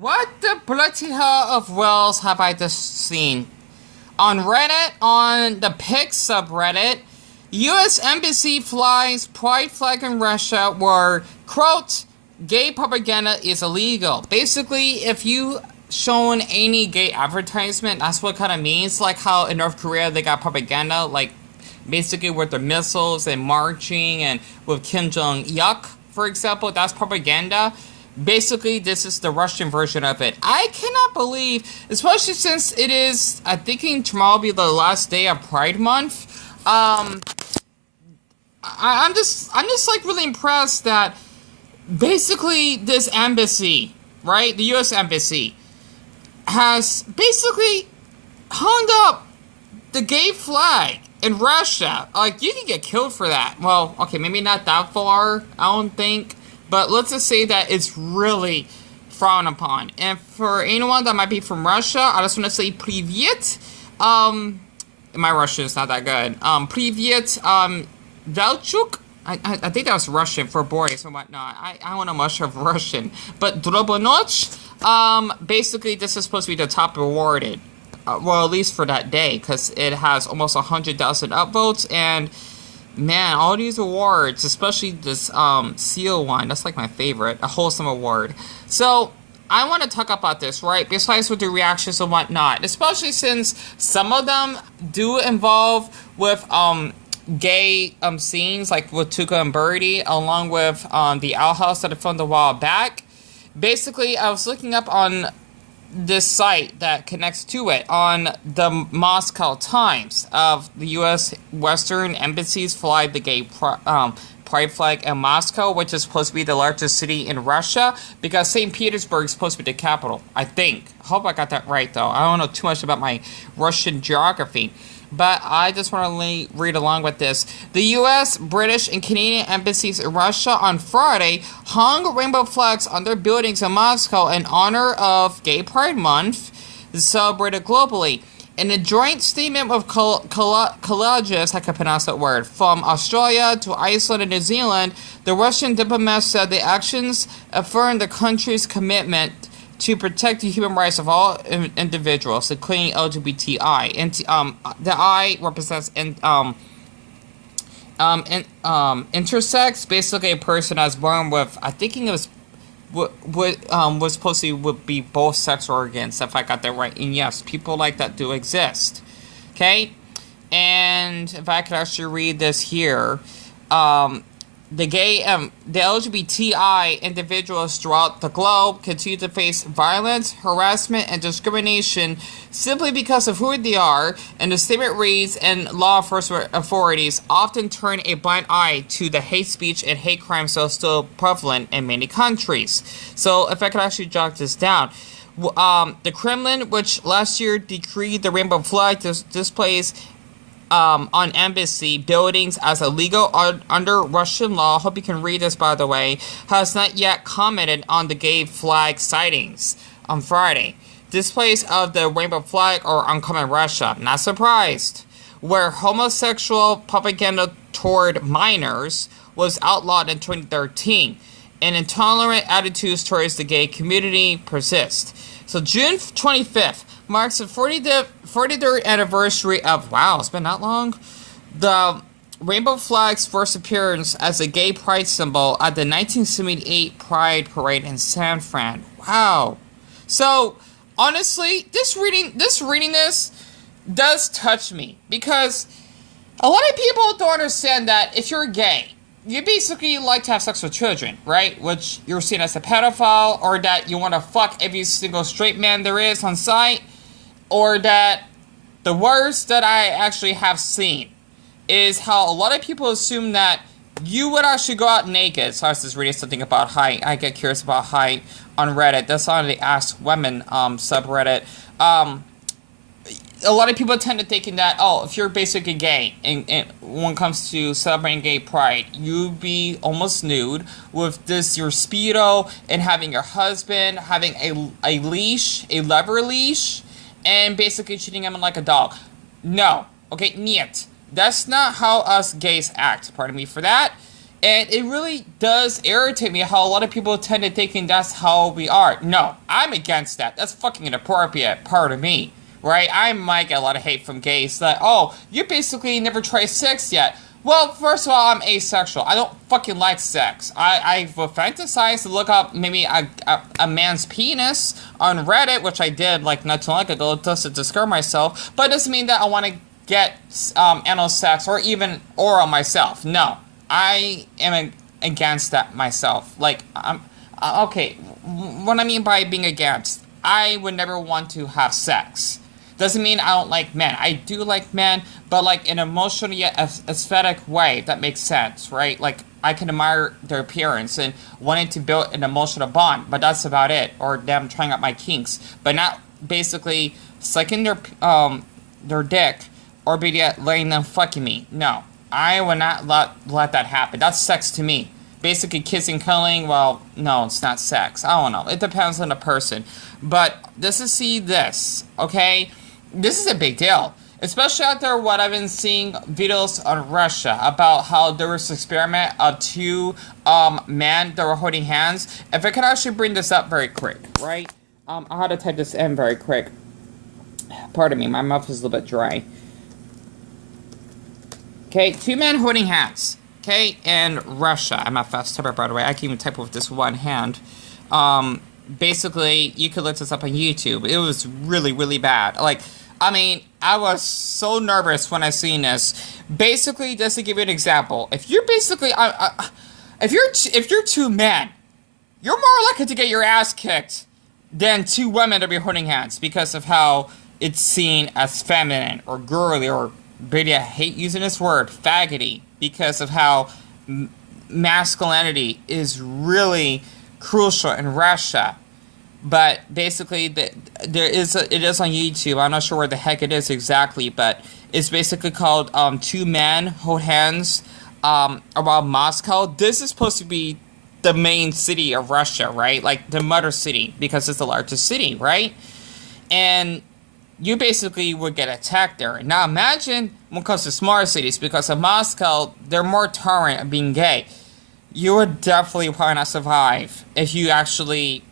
What the bloody hell of wells have I just seen? On Reddit, on the Pic subreddit, U.S. Embassy flies pride flag in Russia where, quote, gay propaganda is illegal. Basically, if you shown any gay advertisement, that's what kind of means. Like how in North Korea they got propaganda, like basically with their missiles and marching and with Kim Jong-il, for example, that's propaganda. Basically, this is the Russian version of it. I cannot believe, especially since it is, I think tomorrow will be the last day of Pride Month. I'm just like really impressed that basically this embassy, right, the U.S. embassy, has basically hung up the gay flag in Russia. Like, you can get killed for that. Well, okay, maybe not that far, I don't think. But let's just say that it's really frowned upon. And for anyone that might be from Russia, I just want to say Privyet. My Russian is not that good. Privyet, Velchuk. I think that was Russian for boys and whatnot. I don't know much of Russian. But Drobonoch, basically this is supposed to be the top rewarded. Well, at least for that day, because it has almost 100,000 upvotes, and man, all these awards, especially this seal one, that's like my favorite, a wholesome award. So I want to talk about this, right? Besides with the reactions and whatnot, especially since some of them do involve with gay scenes, like with Tuka and Birdie, along with the Owl House that I filmed a while back. Basically, I was looking up on this site that connects to it on the Moscow Times of the U.S. Western embassies fly the gay pride flag in Moscow, which is supposed to be the largest city in Russia, because St. Petersburg is supposed to be the capital, I think. I hope I got that right, though. I don't know too much about my Russian geography. But I just want to read along with this. The U.S., British, and Canadian embassies in Russia on Friday hung rainbow flags on their buildings in Moscow in honor of Gay Pride Month, celebrated globally. In a joint statement of colleges, I can pronounce that word, from Australia to Iceland and New Zealand, the Russian diplomats said the actions affirm the country's commitment to protect the human rights of all individuals, including LGBTI. And the I represents intersex, basically a person that's born with, I think it was was supposed to would be both sex organs, if I got that right. And yes, people like that do exist. Okay, and if I could actually read this here, the LGBTI individuals throughout the globe continue to face violence, harassment, and discrimination simply because of who they are, and the statement reads, and law enforcement authorities often turn a blind eye to the hate speech and hate crimes that are still prevalent in many countries. So if I could actually jot this down. The Kremlin, which last year decreed the rainbow flag displays on embassy buildings as illegal under Russian law, hope you can read this by the way, has not yet commented on the gay flag sightings on Friday. Displays of the rainbow flag are uncommon in Russia, not surprised, where homosexual propaganda toward minors was outlawed in 2013, and intolerant attitudes towards the gay community persist. So June 25th marks the 43rd anniversary of, wow, it's been that long? The rainbow flag's first appearance as a gay pride symbol at the 1978 Pride Parade in San Fran. Wow. So, honestly, reading this does touch me, because a lot of people don't understand that if you're gay, you basically like to have sex with children, right? Which you're seen as a pedophile, or that you want to fuck every single straight man there is on site, or that the worst that I actually have seen is how a lot of people assume that you would actually go out naked. So I was just reading something about height. I get curious about height on Reddit. That's on the Ask Women subreddit. A lot of people tend to thinking that, oh, if you're basically gay, and when it comes to celebrating gay pride, you'd be almost nude with this, your Speedo, and having your husband having a leash, a lever leash, and basically treating him like a dog. No. Okay, niet. That's not how us gays act. Pardon me for that. And it really does irritate me how a lot of people tend to thinking that's how we are. No, I'm against that. That's fucking inappropriate part of me, right? I might get a lot of hate from gays that, oh, you basically never tried sex yet. Well, first of all, I'm asexual. I don't fucking like sex. I've fantasized to look up maybe a man's penis on Reddit, which I did like not too long ago, just to discover myself. But it doesn't mean that I want to get anal sex or even oral myself. No, I am against that myself. Like, okay, what I mean by being against, I would never want to have sex. Doesn't mean I don't like men. I do like men, but like in an emotional yet aesthetic way, if that makes sense, right? Like I can admire their appearance and wanting to build an emotional bond, but that's about it. Or them trying out my kinks, but not basically sucking their dick or be yet letting them fucking me. No, I would not let that happen. That's sex to me. Basically kissing, cuddling, well, no, it's not sex. I don't know. It depends on the person. But this, okay? This is a big deal. Especially after what I've been seeing videos on Russia about how there was an experiment of two men that were holding hands. If I could actually bring this up very quick, right? I had to type this in very quick. Pardon me, my mouth is a little bit dry. Okay, two men holding hands. Okay, in Russia. I'm a fast typer, by the way. I can even type with this one hand. Basically, you could look this up on YouTube. It was really, really bad. Like, I mean, I was so nervous when I seen this. Basically, just to give you an example, if you're basically, if you're two men, you're more likely to get your ass kicked than two women to be holding hands because of how it's seen as feminine or girly or, maybe I hate using this word, faggoty, because of how masculinity is really crucial in Russia. But basically, it is on YouTube. I'm not sure where the heck it is exactly, but it's basically called Two Men Hold Hands around Moscow. This is supposed to be the main city of Russia, right? Like the mother city, because it's the largest city, right? And you basically would get attacked there. Now imagine when it comes to smaller cities, because of Moscow, they're more tolerant of being gay. You would definitely probably not survive if you actually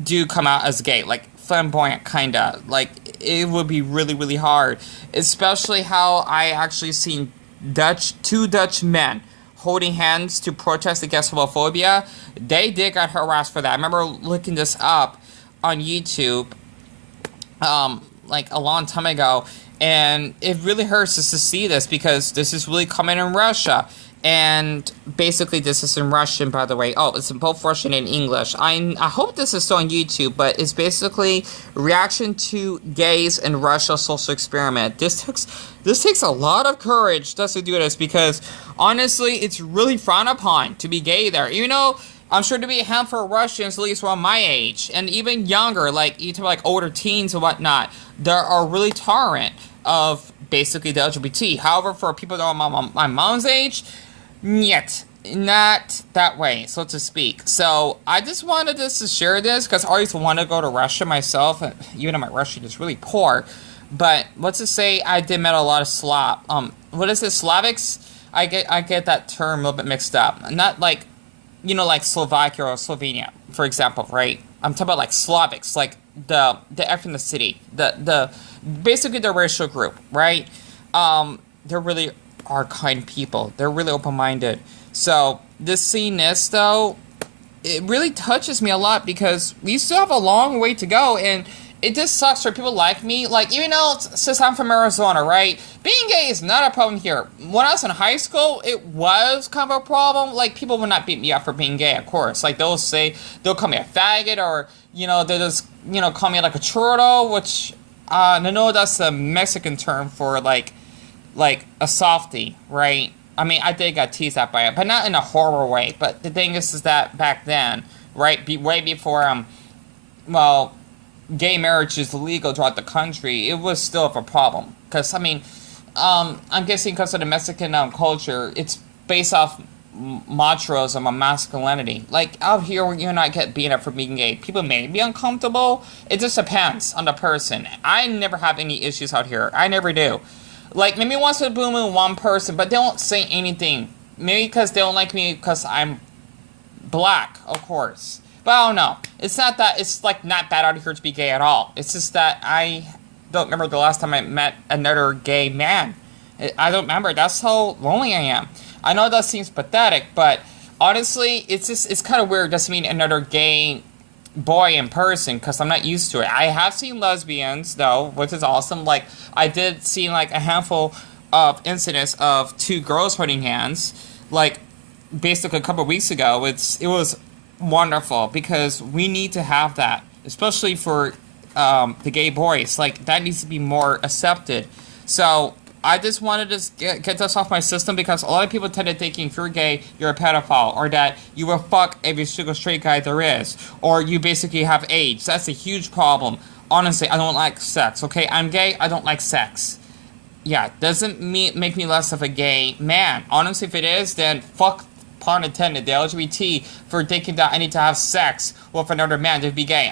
do come out as gay, like flamboyant kinda. Like it would be really, really hard. Especially how I actually seen two Dutch men holding hands to protest against homophobia. They did get harassed for that. I remember looking this up on YouTube like a long time ago, and it really hurts us to see this because this is really common in Russia. And basically this is in Russian, by the way. Oh, it's in both Russian and English. I hope this is still on YouTube, but it's basically reaction to gays in Russia social experiment. This takes a lot of courage just to do this, because honestly it's really frowned upon to be gay there. You know, I'm sure to be a handful of Russians, at least around my age, and even younger, like even like older teens and whatnot, that are really tolerant of basically the LGBT. However, for people that are my mom's age, yet not that way, so to speak. So I just wanted to share this because I always wanted to go to Russia myself, even though my Russian is really poor. But what's to say I did met a lot of what is it, Slavics? I get that term a little bit mixed up. Not like, you know, like Slovakia or Slovenia, for example, right? I'm talking about like Slavics, like the ethnicity, the basically the racial group, right? They're really are kind people. They're really open-minded. So this seeing this though, it really touches me a lot because we still have a long way to go, and it just sucks for people like me. Like, even though since I'm from Arizona, right? Being gay is not a problem here. When I was in high school, it was kind of a problem. Like, people would not beat me up for being gay, of course. Like, they'll call me a faggot, or, you know, they'll just, you know, call me like a churro, which, I know that's a Mexican term for, like a softie, right? I mean, I did get teased at by it, but not in a horror way. But the thing is that back then, right, way before, well, gay marriage is illegal throughout the country, it was still a problem. Because, I mean, I'm guessing because of the Mexican culture, it's based off machoism and masculinity. Like, out here, you and I get beaten up for being gay. People may be uncomfortable. It just depends on the person. I never have any issues out here. I never do. Like, maybe once in a blue moon, one person, but they don't say anything maybe because they don't like me because I'm black, of course. But I don't know. It's not that, it's like not bad out here to be gay at all. It's just that I don't remember the last time I met another gay man. I don't remember. That's how lonely I am. I know that seems pathetic, but honestly, it's kind of weird just meeting another gay boy in person because I'm not used to it. I have seen lesbians though, which is awesome. Like I did see like a handful of incidents of two girls holding hands, like basically a couple of weeks ago. It was wonderful because we need to have that, especially for the gay boys. Like that needs to be more accepted. So I just wanted to get this off my system because a lot of people tend to thinking if you're gay, you're a pedophile, or that you will fuck every single straight guy there is, or you basically have AIDS. That's a huge problem. Honestly, I don't like sex, okay? I'm gay, I don't like sex. Yeah, doesn't make me less of a gay man. Honestly, if it is, then fuck, pun intended, the LGBT for thinking that I need to have sex with another man to be gay.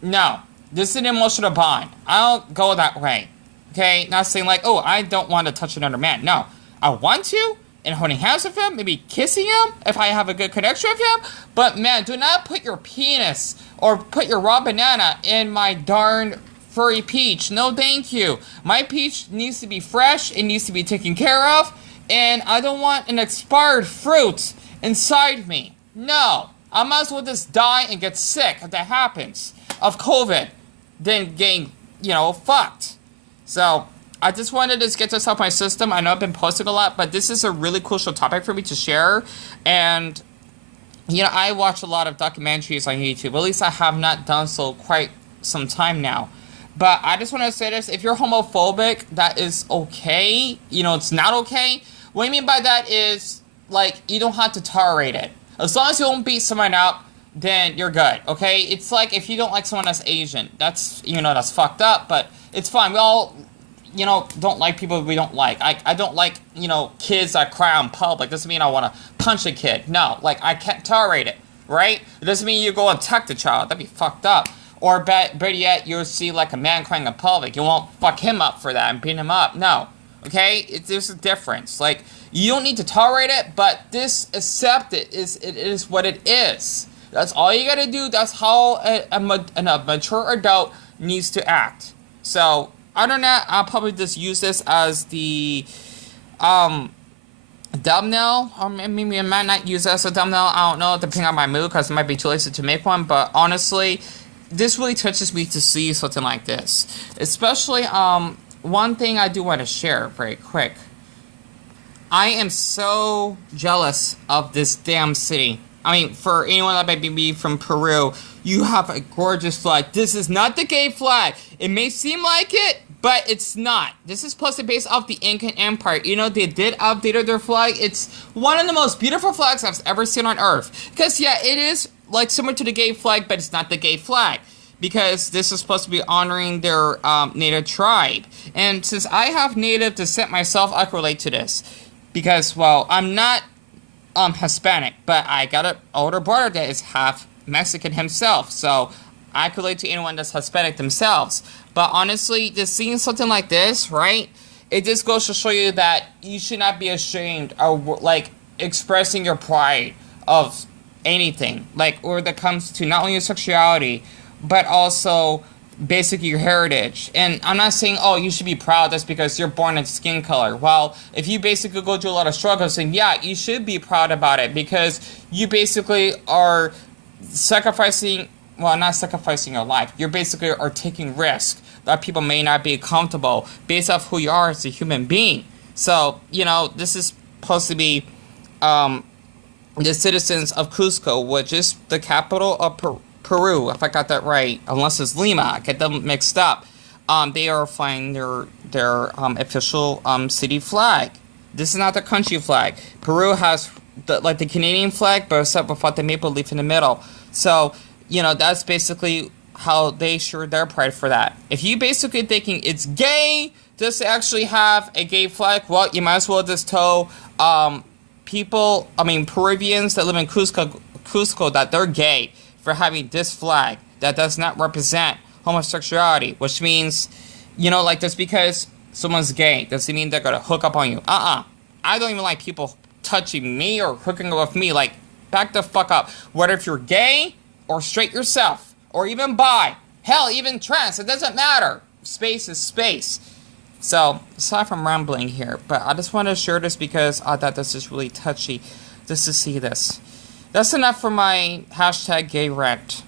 No. This is an emotional bond. I don't go that way. Okay, not saying like, oh, I don't want to touch another man. No, I want to, and holding hands with him, maybe kissing him if I have a good connection with him. But man, do not put your penis or put your raw banana in my darn furry peach. No, thank you. My peach needs to be fresh. It needs to be taken care of, and I don't want an expired fruit inside me. No, I might as well just die and get sick if that happens of COVID, than getting, fucked. So, I just wanted to get this off my system. I know I've been posting a lot, but this is a really crucial topic for me to share. And, I watch a lot of documentaries on YouTube. At least I have not done so quite some time now. But I just want to say this. If you're homophobic, that is okay. It's not okay. What I mean by that is, like, you don't have to tolerate it. As long as you don't beat someone up, then you're good, okay? It's like if you don't like someone that's Asian. That's, that's fucked up, but it's fine. We all, don't like people we don't like. I don't like, kids that cry in public. Doesn't mean I want to punch a kid. No, like, I can't tolerate it, right? It doesn't mean you go and attack the child. That'd be fucked up. Or better yet, you'll see, like, a man crying in public. You won't fuck him up for that and beat him up. No, okay? There's a difference. Like, you don't need to tolerate it, but accept it. It is what it is. That's all you gotta do. That's how a mature adult needs to act. So, other than that, I'll probably just use this as the thumbnail. Or maybe I might not use it as a thumbnail. I don't know, depending on my mood, because it might be too lazy to make one. But honestly, this really touches me to see something like this. Especially, one thing I do want to share very quick. I am so jealous of this damn city. I mean, for anyone that might be from Peru, you have a gorgeous flag. This is not the gay flag. It may seem like it, but it's not. This is supposed to be based off the Incan Empire. They did update their flag. It's one of the most beautiful flags I've ever seen on Earth. Because, yeah, it is like similar to the gay flag, but it's not the gay flag. Because this is supposed to be honoring their native tribe. And since I have native descent myself, I can relate to this. Because, well, I'm not Hispanic, but I got an older brother that is half Mexican himself, so I could relate to anyone that's Hispanic themselves. But honestly, just seeing something like this, right, it just goes to show you that you should not be ashamed of, like, expressing your pride of anything, like, or that comes to not only your sexuality, but also basically your heritage. And I'm not saying, oh, you should be proud just because you're born in skin color. Well, if you basically go through a lot of struggles, then yeah, you should be proud about it because you basically are sacrificing, well, not sacrificing your life. You basically are taking risks that people may not be comfortable based off who you are as a human being. So, this is supposed to be the citizens of Cusco, which is the capital of Peru, if I got that right, unless it's Lima, I get them mixed up. They are flying their official city flag. This is not the country flag. Peru has the Canadian flag, but except without the maple leaf in the middle. So, that's basically how they show their pride for that. If you basically thinking it's gay just to actually have a gay flag, well, you might as well just tell Peruvians that live in Cusco that they're gay for having this flag that does not represent homosexuality, which means, just because someone's gay doesn't mean they're gonna hook up on you. I don't even like people touching me or hooking up with me. Like, back the fuck up. Whether if you're gay or straight yourself, or even bi, hell, even trans, it doesn't matter. Space is space. So, aside from rambling here, but I just want to share this because I thought this is really touchy just to see this. That's enough for my hashtag gay rant.